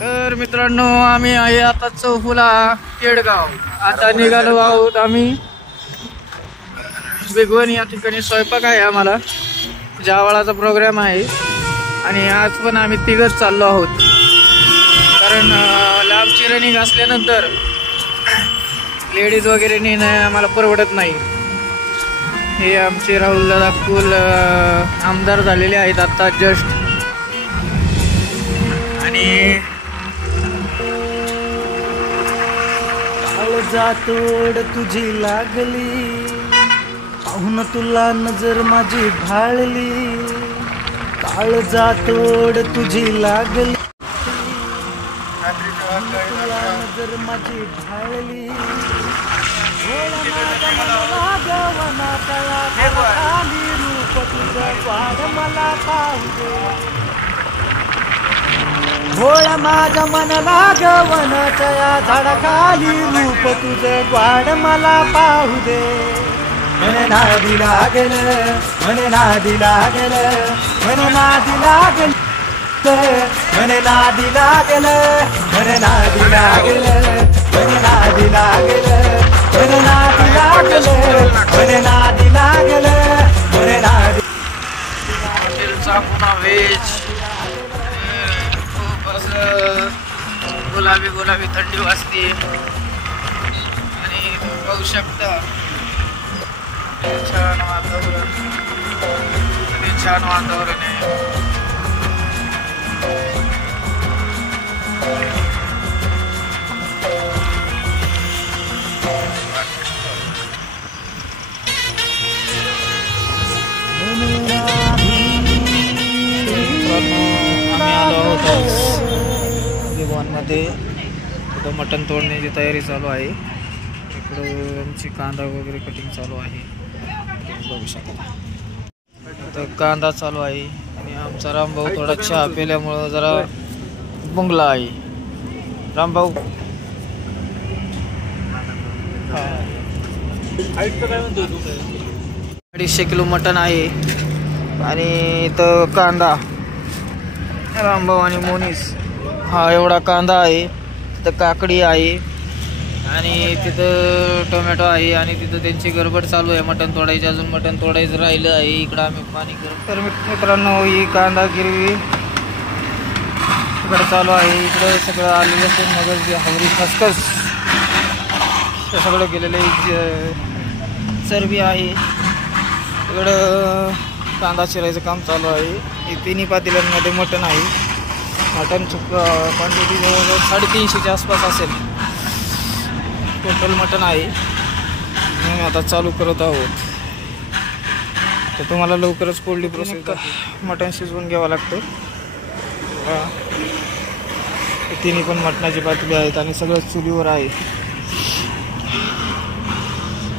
तर मित्रांनो, आम्ही आहे आता चौफुला केडगाव. आता निघालो आहोत आम्ही बेगवन. या ठिकाणी स्वयंपाक आहे, आम्हाला जावळाचा प्रोग्राम आहे आणि आज पण आम्ही तिघच चाललो आहोत. कारण लांबची रनिंग असल्यानंतर लेडीज वगैरे नेणं आम्हाला परवडत नाही. हे आमचे राहुल दादा कुल आमदार झालेले आहेत आता जस्ट. आणि जातोड तुझी लागली, पाहून तुला नजर माझी भाळली. काळ जातोड तुझी लागली, तुला नजर माझी भाळली. रूप तुझं वाढ मला पाहू दे. भोळा माझ्या मनला गवनाच्या झाडाखाली रूप तुझं वाढ मला पाहू दे. म्हणे नादी लागल, म्हणे नादी लागल, म्हणे नादी लागल, म्हणे नादी लागल, म्हणे नादी लागल, म्हणे नादी लागल, म्हणे नादी लागल, म्हणे नादी लागल, म्हणे नादी. हॉटेलचा पुन्हा व्हेज गुलाबी गुलाबी थंडी वाजते आणि बघू शकता छान वातावरण, छान वातावरण आहे. आम्ही आलो आहोत मध्ये. इकडं मटण तोडण्याची तयारी चालू आहे. इकडं आमची कांदा वगैरे कटिंग चालू आहे, बघू शकता. तर कांदा चालू आहे आणि आमचा रामभाऊ थोडा चहा पिल्यामुळं जरा बुंगला आहे. रामभाऊ 250 किलो मटण आहे आणि इथं कांदा रामभाऊ आणि मोनीस हा एवढा कांदा आहे. तिथं काकडी आहे आणि तिथं टोमॅटो आहे आणि तिथं त्यांची गडबड चालू आहे मटण तोडायची. अजून मटण तोडायचं राहिलं आहे. इकडं आम्ही पाणी करतो. तर मित्रांनो, ही कांदा गिरवी इकडं चालू आहे. इकडं सगळं आलेलं लसूण मगज हवरी खसखस हे सगळं केलेलं आहे. चरबी आहे. इकडं कांदा चिरायचं काम चालू आहे. हे तिन्ही पातेल्यांमध्ये मटण आहे. मटनची क्वांटिटी जवळजवळ 350च्या आसपास असेल टोटल मटन आहे. मी आता चालू करत आहोत. तर तुम्हाला लवकरच कोल्डी प्रोसेस मटण शिजवून घ्यावं लागतं. तिन्ही पण मटणाची पातेली आहेत आणि सगळं चुलीवर आहे.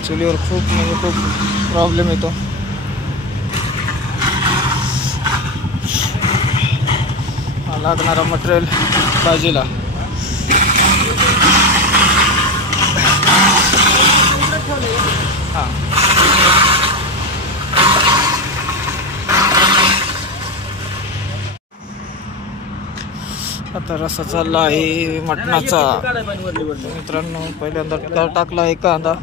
चुलीवर खूप म्हणजे खूप प्रॉब्लेम येतो. लागणारा मटेरियल भाजीला हां. आता रस्सा चालला आहे मटणाचा. मित्रांनो, पहिल्यांदा टाकला आहे कांदा.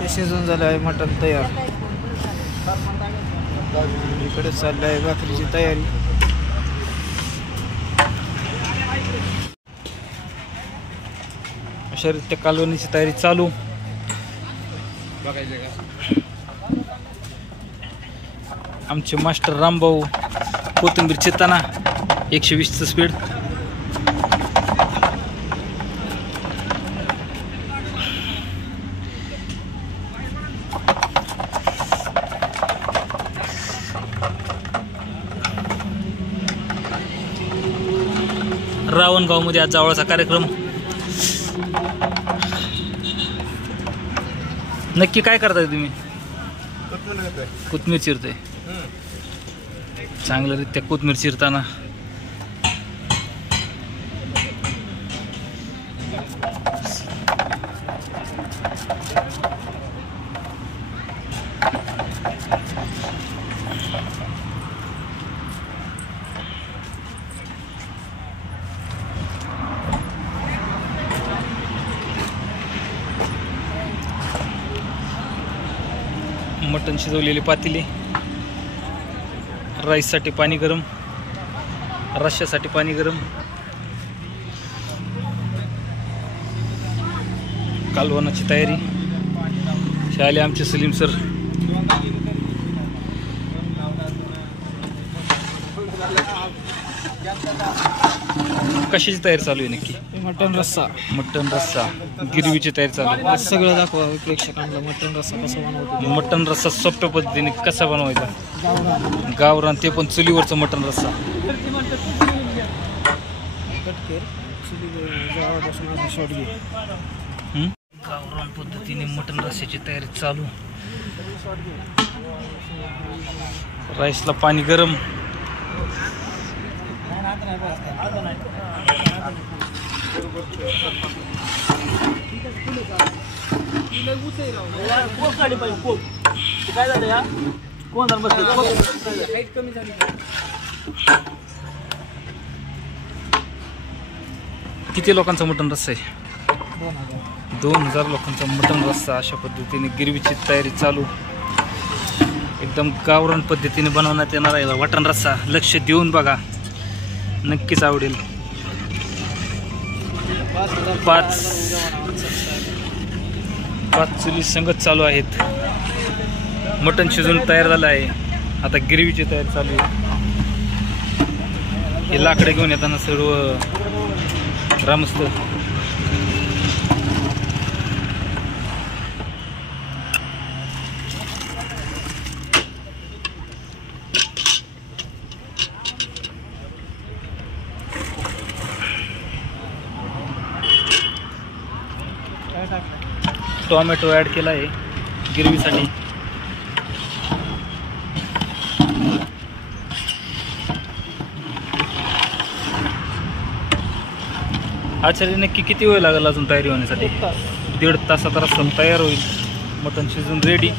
हे शिजून झालं आहे मटण तयार. इकडे चाललं आहे भाकरीची तयारी. अशा रीत्या कालवणीची तयारी चालू. आमचे मास्टर रामभाऊ कोथिंबीर चिरताना 120चं स्पीड. रावणगाव मध्ये आज जावळाचा कार्यक्रम. नक्की काय करताय तुम्ही? कोथमीर चिरतोय. चांगलं रीत्या कोथमीर चिरताना मटण शिजवलेली पातेली, राईससाठी पाणी गरम, रश्श्यासाठी पाणी गरम, कालवणाची तयारी. हे आले आमचे सलीम सर. कशाची तयारी चालू आहे नक्की? मटन रस्सा. मटण रस्सा, गिरवीची तयारी चालू आहे. सगळं दाखवा प्रेक्षकांना मटन रस्सा कसा बनवतो. मटण रस्सा सोप्या पद्धतीने कसा बनवायचा? गावरान, ते पण चुलीवरचं मटण रस्सा. गावरान पद्धतीने मटण रस्स्याची तयारी चालू. राईसला पाणी गरम. किती लोकांचा मटण रस्सा आहे? 2000 लोकांचा मटण रस्सा. अशा पद्धतीने गिरवीची तयारी चालू. एकदम गावरान पद्धतीने बनवण्यात येणार आहे मटण रस्सा. लक्ष देऊन बघा, नक्कीच आवडेल. 5 चुली संगत चालू आहेत. मटण शिजून तयार झालं आहे. आता गिरवीची तयारी चालू आहे. हे लाकडे घेऊन येताना सर्व ग्रामस्थ. टोमॅटो ॲड केला आहे गिरवीसाठी. आचार्य, नक्की किती वेळ लागेल अजून तयारी होण्यासाठी? 1.5 तासात रस्सा तयार होईल. मटण शिजून रेडी.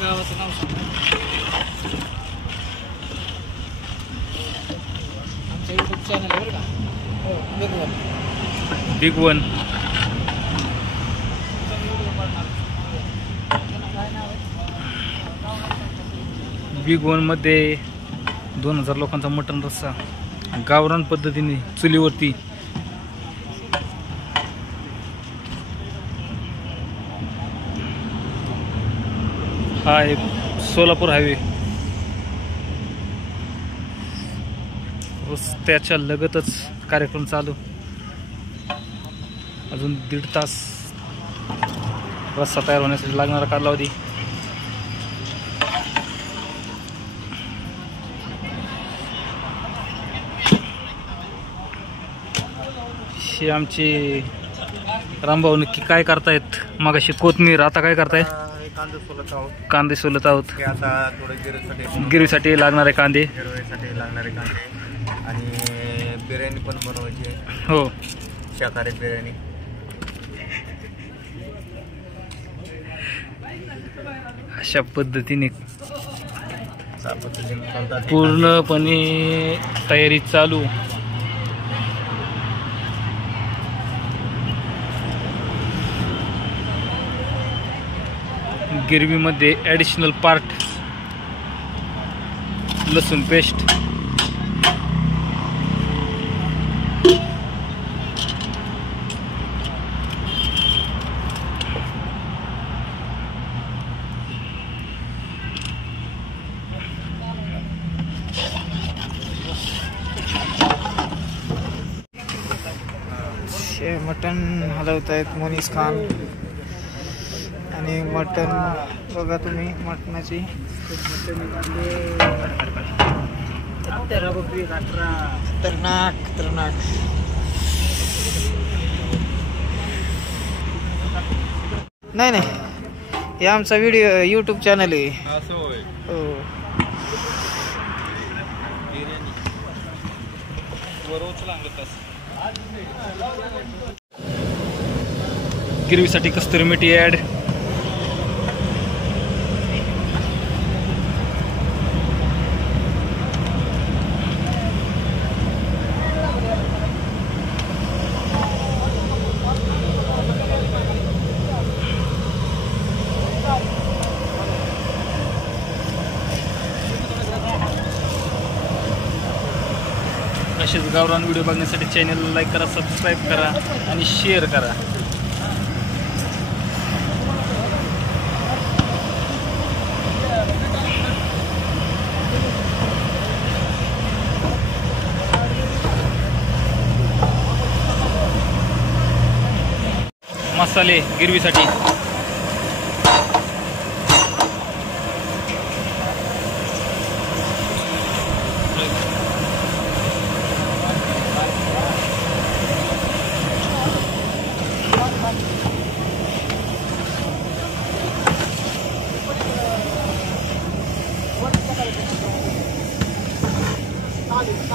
गावाचं नाव सांग. आमच्या यूट्यूब चॅनल आहे बरं का. Big one. बिग वनमध्ये 2000 लोकांचा मटण रस्सा गावरान पद्धतीने चुलीवरती. हा आहे सोलापूर हायवे. रस्त्याच्या लगतच कार्यक्रम चालू. अजून 1.5 तास रस्सा तयार होण्यासाठी लागणारा कालावधी. हे आमचे रामभाऊ नक्की काय करतायत? मगाशी कोथमीर, आता काय करताय? कांदे सोलत आहोत. गिरवीसाठी लागणारे कांदे. आणि बिर्याणी पण बनवायची. हो, शाकाहारी बिर्याणी. अशा पद्धतीने पूर्णपणे तयारी चालू. गिरवीमध्ये ॲडिशनल पार्ट लसूण पेस्ट, मटन हलवत आहेत मोनीस खान. आणि मटन बघा तुम्ही, मटणाची खतरनाक खतरनाक. नाही नाही, हे आमचा व्हिडिओ यूट्यूब चॅनल आहे. हो. गिरवीसाठी कस्तुरी मेथी ॲड. असेच गावरान व्हिडिओ बघण्यासाठी चॅनलला लाईक करा, सबस्क्राईब करा आणि शेअर करा. मसाले गिरवीसाठी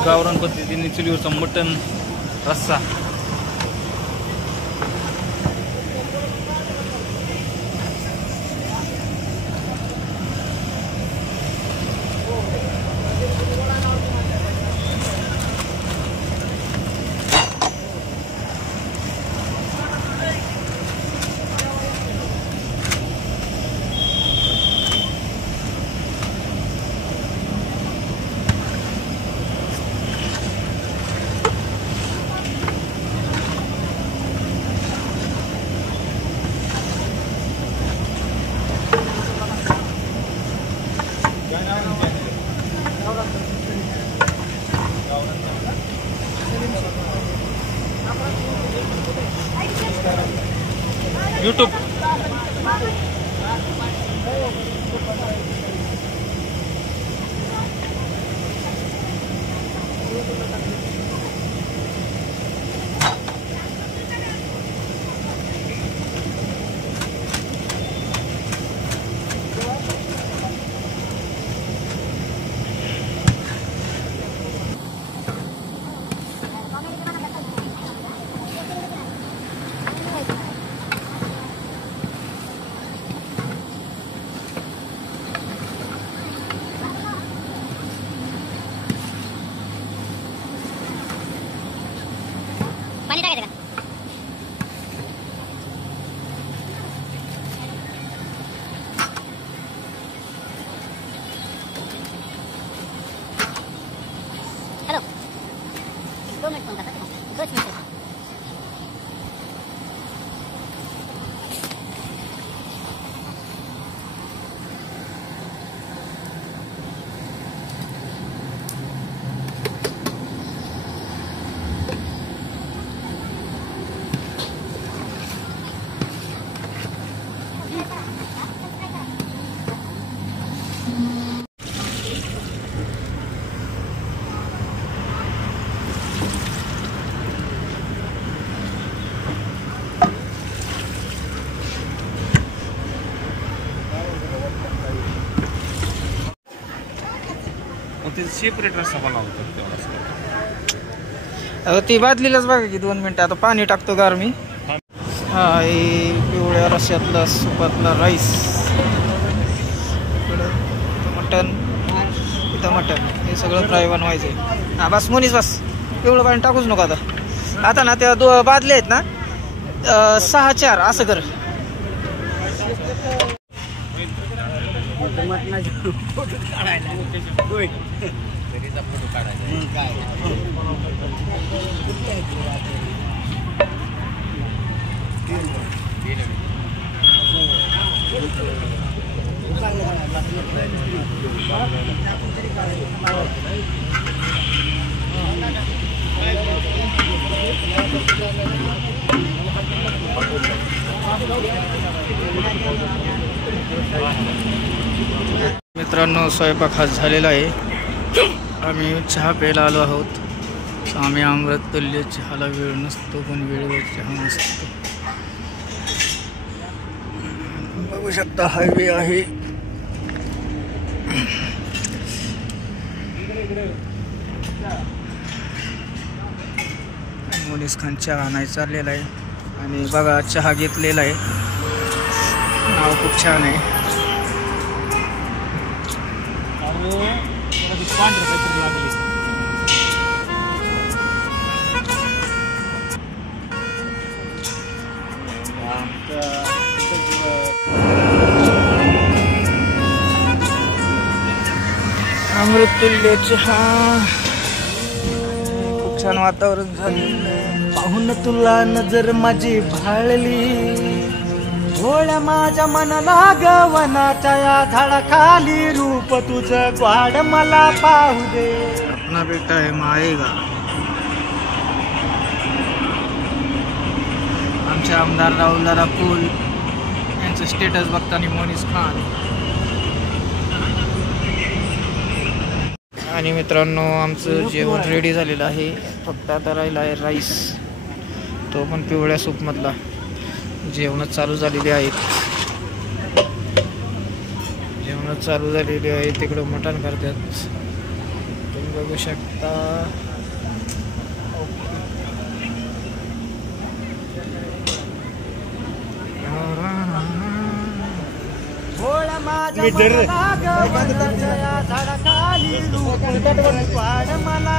गावरान पद्धतीने चुलीवरचा मटण रस्सा. यूट्यूब पाणी टाकायचं का? हॅलो 2 मिनिट फोन करता 2 मिनिट. ते सेपरेट रस्सा बनवतो तेवढा. आता ती बादलीलाच बघा की 2 मिनटं. आता पाणी टाकतो गार मी. हा हे पिवळ्या रश्यातला सुपातला राईस, मटन, इथं मटन, हे सगळं फ्राय बनवायचं आहे. हा बस मुनीस बस, पिवळं पाणी टाकूच नको आता. आता ना त्या बादल्या आहेत ना 6-4 असं कर. मित्रांनो स्वयंपाक हा झालेला आहे. आम्ही चहा प्यायला आलो आहोत. आम्ही अमृततुल्य चहाला वेळ नसतो, पण वेळेवर चहा नसतो. बघू शकता हायवे आहे. मोनिस खान चहा आणायला चाललेला आहे आणि बघा चहा घेतलेला आहे. नाव खूप छान आहे. अमृततुल्य चहा छान वातावरण झालं. पाहून तुला नजर माझी भाळली, भोळ्या माझ्या मनाला गवनाच्या या झाडाखाली रूप तुझं ग्वाड मला पाहू दे. अपना बेटा है माएगा. आमचे आमदार राहुल राकुल यांचं स्टेटस बघताना मोनिस खान. आणि मित्रांनो आमचं जेवण रेडी झालेलं आहे, फक्त आता राहिला आहे राईस, तो पण पिवळ्या सूपमधला. जेवण चालू झालेली आहेत, जेवण चालू झालेली आहे. तिकडं मटण करतात तुम्ही बघू शकता. मला